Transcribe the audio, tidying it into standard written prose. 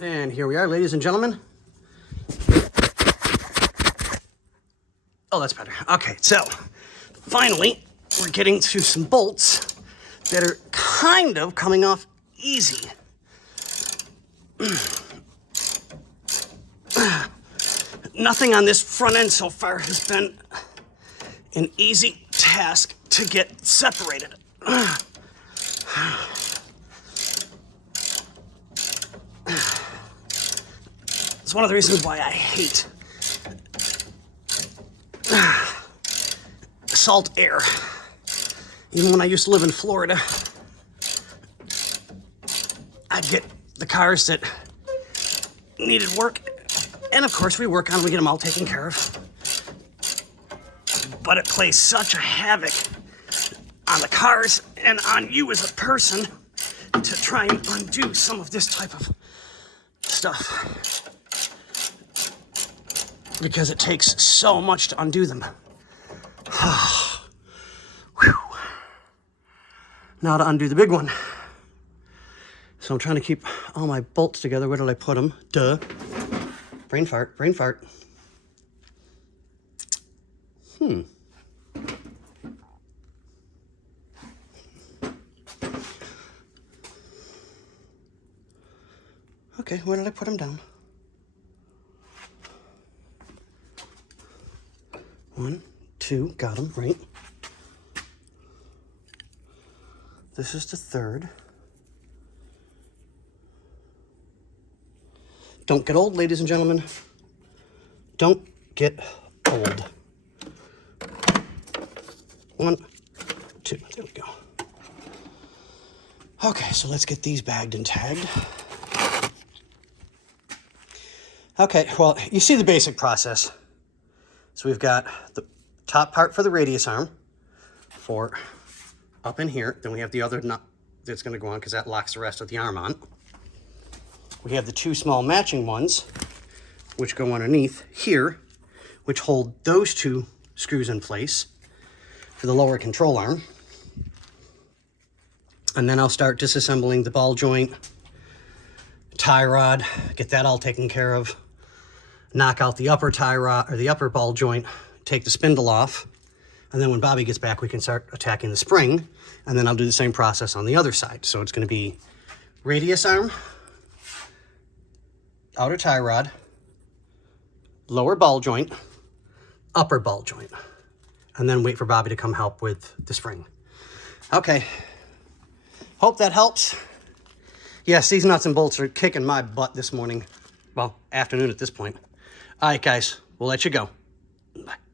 And here we are, ladies and gentlemen. Oh, that's better. Okay, so finally, we're getting to some bolts that are kind of coming off easy. Nothing on this front end so far has been an easy task to get separated. It's one of the reasons why I hate salt air. Even when I used to live in Florida, I'd get the cars that needed work, and of course we work on them, we get them all taken care of. But it plays such a havoc on the cars and on you as a person to try and undo some of this type of stuff. Because it takes so much to undo them. Now to undo the big one. So I'm trying to keep all my bolts together. Where did I put them? Duh. Brain fart, brain fart. Okay, where did I put them down? 1, 2, got them, right? This is the third. Don't get old, ladies and gentlemen. Don't get old. 1, 2, there we go. Okay, so let's get these bagged and tagged. Okay, well, you see the basic process. So we've got the top part for the radius arm for up in here. Then we have the other nut that's going to go on because that locks the rest of the arm on. We have the 2 small matching ones, which go underneath here, which hold those 2 screws in place for the lower control arm. And then I'll start disassembling the ball joint, tie rod, get that all taken care of. Knock out the upper tie rod or the upper ball joint, take the spindle off, and then when Bobby gets back, we can start attacking the spring, and then I'll do the same process on the other side. So it's going to be radius arm, outer tie rod, lower ball joint, upper ball joint, and then wait for Bobby to come help with the spring. Okay, hope that helps. Yes, these nuts and bolts are kicking my butt this morning. Well, afternoon at this point. All right, guys, we'll let you go. Bye.